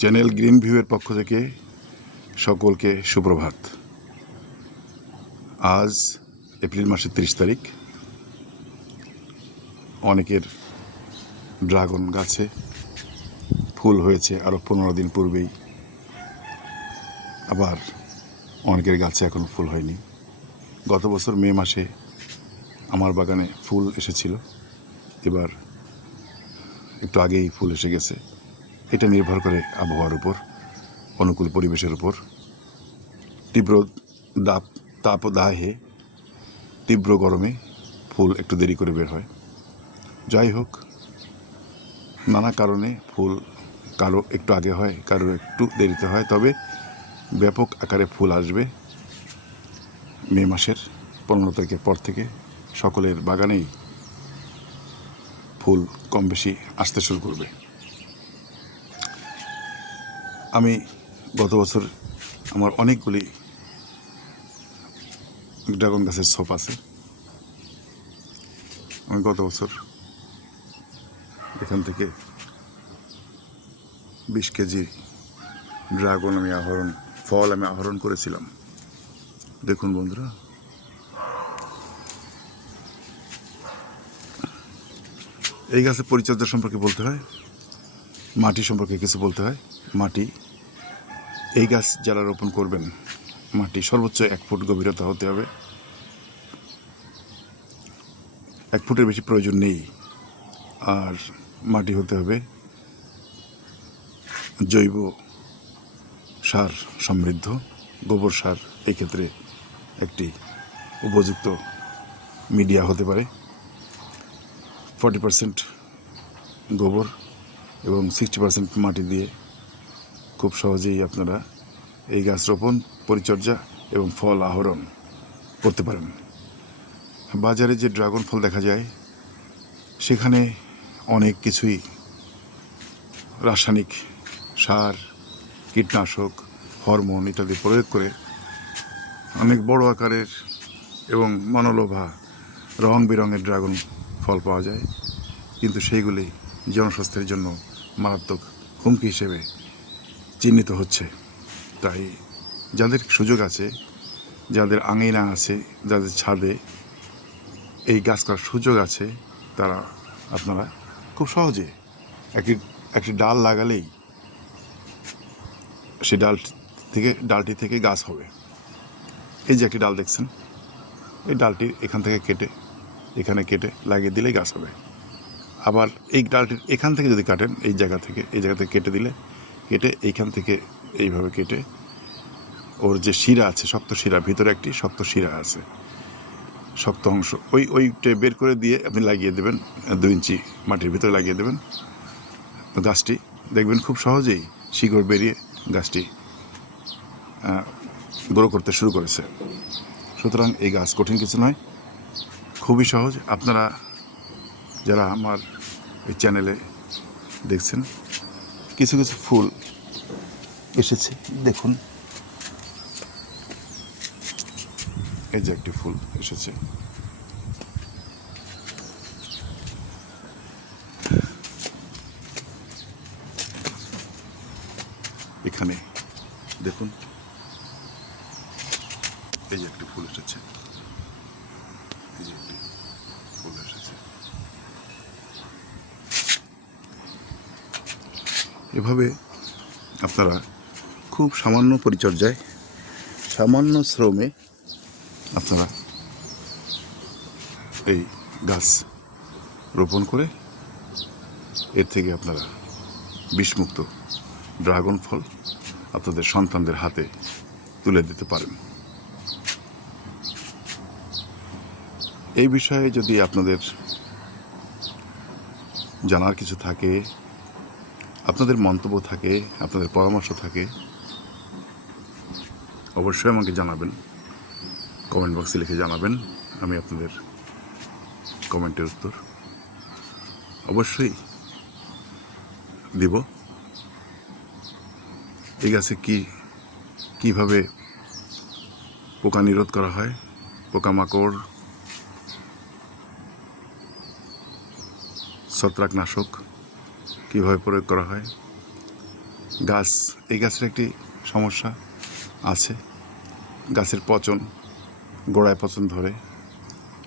Channel green ভিউয়ের পক্ষ থেকে সকলকে সুপ্রভাত। আজ এপ্রিল মাসের তিরিশ তারিখ। অনেকের ড্রাগন গাছে ফুল হয়েছে, আরও পনেরো দিন পূর্বেই। আবার অনেকের গাছে এখন ফুল হয়নি। গত বছর মে মাসে আমার বাগানে ফুল এসেছিল। এবার একটু আগেই ফুল এসে গেছে। এটা নির্ভর করে আবহাওয়ার উপর, অনুকূল পরিবেশের উপর। তীব্র দাপ, তাপদাহে, তীব্র গরমে ফুল একটু দেরি করে বের হয়। যাই হোক, নানা কারণে ফুল কারও একটু আগে হয়, কারও একটু দেরিতে হয়, তবে ব্যাপক আকারে ফুল আসবে। মে মাসের পনেরো তারিখের পর থেকে সকলের বাগানেই ফুল কম বেশি আসতে শুরু করবে। আমি গত বছর আমার অনেকগুলি ড্রাগন গাছের ছোপ আছে। আমি গত বছর এখান থেকে বিশ কেজি ড্রাগন আমি আহরণ, ফল আমি আহরণ করেছিলাম। দেখুন বন্ধুরা। এই গাছের পরিচর্যা সম্পর্কে বলতে হয়। মাটি সম্পর্কে কিছু বলতে হয়? মাটি। এই গাছ যারা রোপণ করবেন, মাটি সর্বোচ্চ এক ফুট গভীরতা হতে হবে। এক ফুটের বেশি প্রয়োজন নেই। আর মাটি হতে হবে জৈব সার সমৃদ্ধ। গোবর সার এই ক্ষেত্রে একটি উপযুক্ত মিডিয়া হতে পারে। ফর্টি পার্সেন্ট গোবর এবং সিক্সটি পার্সেন্ট মাটি দিয়ে খুব সহজেই আপনারা এই গাছ রোপণ, পরিচর্যা এবং ফল আহরণ করতে পারেন। বাজারে যে ড্রাগন ফল দেখা যায়, সেখানে অনেক কিছুই রাসায়নিক সার, কীটনাশক, হরমোন ইত্যাদি প্রয়োগ করে অনেক বড় আকারের এবং মনোলোভা রং বেরঙের ড্রাগন ফল পাওয়া যায়। কিন্তু সেইগুলি জনস্বাস্থ্যের জন্য মারাত্মক হুমকি হিসেবে চিহ্নিত হচ্ছে। তাই যাদের সুযোগ আছে, যাদের আঙিনা আছে, যাদের ছাদে এই গাছ করার সুযোগ আছে, তারা আপনারা খুব সহজে একটি একটি ডাল লাগালেই সে ডাল থেকে, ডালটি থেকে গাছ হবে। এই যে একটি ডাল দেখছেন, এই ডালটি এখান থেকে কেটে, এখানে কেটে লাগিয়ে দিলেই গাছ হবে। আবার এই ডালটির এখান থেকে যদি কাটেন, এই জায়গা থেকে, এই জায়গা থেকে কেটে দিলে, কেটে এইখান থেকে এইভাবে কেটে ওর যে শিরা আছে, শক্ত শিরা, ভিতরে একটি শক্ত শিরা আছে, শক্ত অংশ, ওই ওইটা বের করে দিয়ে আপনি লাগিয়ে দেবেন, দুই ইঞ্চি মাটির ভিতরে লাগিয়ে দেবেন গাছটি। দেখবেন খুব সহজেই শিকড় বেরিয়ে গাছটি গ্রো করতে শুরু করেছে। সুতরাং এই গাছ কঠিন কিছু নয়, খুবই সহজ। আপনারা যারা আমার এই চ্যানেলে দেখছেন, কিছু কিছু ফুল এসেছে, দেখুন। এই যে একটি ফুল এসেছে। এখানে দেখুন, এই যে একটি ফুল এসেছে। এই যে একটি ফুল এসেছে এভাবে আপনারা খুব সামান্য পরিচর্যায়, সামান্য শ্রমে আপনারা এই গাছ রোপণ করে এর থেকে আপনারা বিষমুক্ত ড্রাগন ফল আপনাদের সন্তানদের হাতে তুলে দিতে পারেন। এই বিষয়ে যদি আপনাদের জানার কিছু থাকে আপনাদের মন্তব্য থাকে, আপনাদের পরামর্শ থাকে, অবশ্যই আমাকে জানাবেন। কমেন্ট বক্সে লিখে জানাবেন, আমি আপনাদের কমেন্টের উত্তর অবশ্যই দিব। এই গাছে কি, কীভাবে পোকা নিরোধ করা হয়, পোকামাকড়, ছত্রাকনাশক কীভাবে প্রয়োগ করা হয়? গাছ, এই গাছের একটি সমস্যা আছে। গাছের পচন, গোড়ায় পচন ধরে,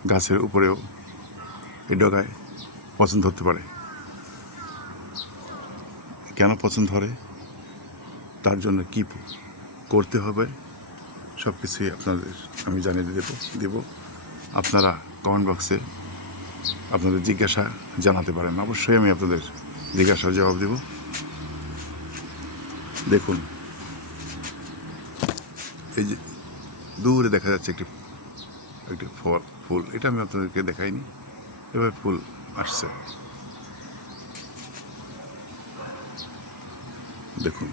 গাছের উপরেও এই ডগায় পচন ধরতে পারে। কেন পচন ধরে? তার জন্য কী করতে হবে? সব কিছুই আপনাদের আমি জানিয়ে দেব দেব। আপনারা কমেন্ট বক্সে আপনাদের জিজ্ঞাসা জানাতে পারেন। অবশ্যই আমি আপনাদের জিজ্ঞাসার জবাব দেব। দেখুন, এই যে দূরে দেখা যাচ্ছে একটি একটি ফল, ফুল। এটা আমি আপনাদেরকে দেখাইনি। এবার ফুল আসছে। দেখুন,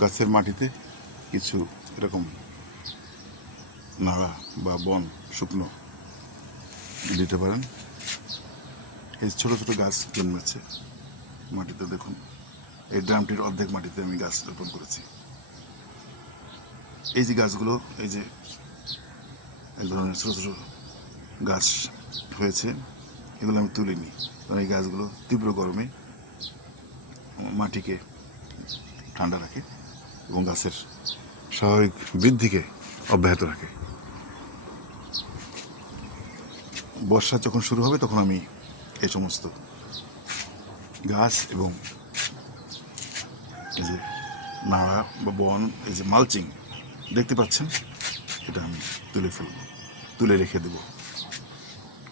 গাছের মাটিতে কিছু এরকম নাড়া বা বন, শুকনো, দিতে পারেন। এই ছোট ছোট গাছ জন্মেছে মাটিতে, দেখুন। এই ড্রামটির অর্ধেক মাটিতে আমি গাছ রোপণ করেছি। এই যে গাছগুলো, এই যে এক ধরনের ছোটো ছোটো গাছ হয়েছে, এগুলো আমি তুলিনি। কারণ এই গাছগুলো তীব্র গরমে মাটিকে ঠান্ডা রাখে এবং গাছের স্বাভাবিক বৃদ্ধিকে অব্যাহত রাখে। বর্ষা যখন শুরু হবে, তখন আমি এই সমস্ত গাছ এবং এই যে নাড়া বা বন, এই যে মালচিং, দেখতে পাচ্ছেন? এটা আমি তুলে ফেলব, তুলে রেখে দেব।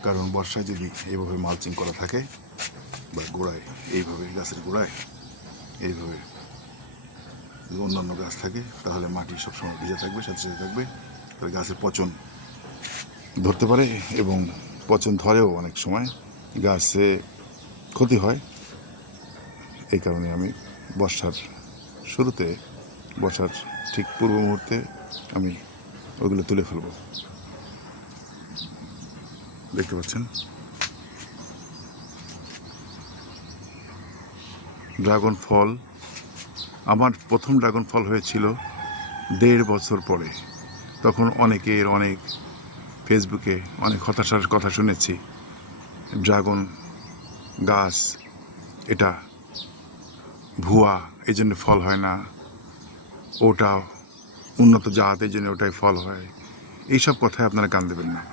কারণ বর্ষায় যদি এইভাবে মালচিং করা থাকে বা গোড়ায়, এইভাবে গাছের গোড়ায়, এইভাবে যদি অন্যান্য গাছ থাকে, তাহলে মাটি সবসময় ভিজে থাকবে, সাথে সাথে থাকবে। তাহলে গাছের পচন ধরতে পারে এবং পচন ধরেও অনেক সময় গাছে ক্ষতি হয়। এই কারণে আমি বর্ষার শুরুতে, বর্ষার ঠিক পূর্ব মুহূর্তে আমি ওগুলো তুলে ফেলব। দেখতে পাচ্ছেন? ড্রাগন ফল, আমার প্রথম ড্রাগন ফল হয়েছিল দেড় বছর পরে। তখন অনেকের অনেক ফেসবুকে অনেক হতাশার কথা শুনেছি। ড্রাগন, গাছ, এটা ভুয়া, এই জন্য ফল হয় না। ওটা উন্নত জাত, এই জন্য ওটাই ফল হয়। এইসব কথায় আপনারা কান দেবেন না।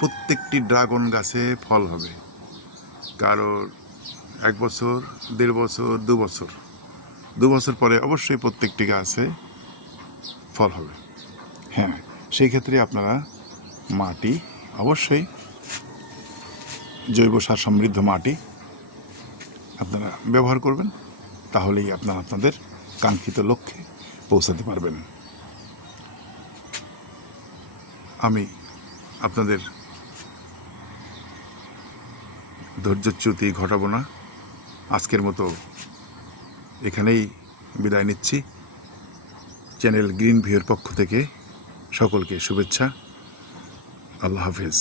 প্রত্যেকটি ড্রাগন গাছে ফল হবে। কারোর এক বছর, দেড় বছর, দু বছর। দু বছর পরে অবশ্যই প্রত্যেকটি গাছে ফল হবে। হ্যাঁ সেই ক্ষেত্রে আপনারা মাটি অবশ্যই জৈব সার সমৃদ্ধ মাটি আপনারা ব্যবহার করবেন, তাহলেই আপনারা আপনাদের কাঙ্ক্ষিত লক্ষ্যে পৌঁছাতে পারবেন। আমি আপনাদের ধৈর্যচ্যুতি ঘটাবো না। আজকের মতো এখানেই বিদায় নিচ্ছি। চ্যানেল গ্রিন ভিউর পক্ষ থেকে সকলকে শুভেচ্ছা। আল্লাহ হাফেজ।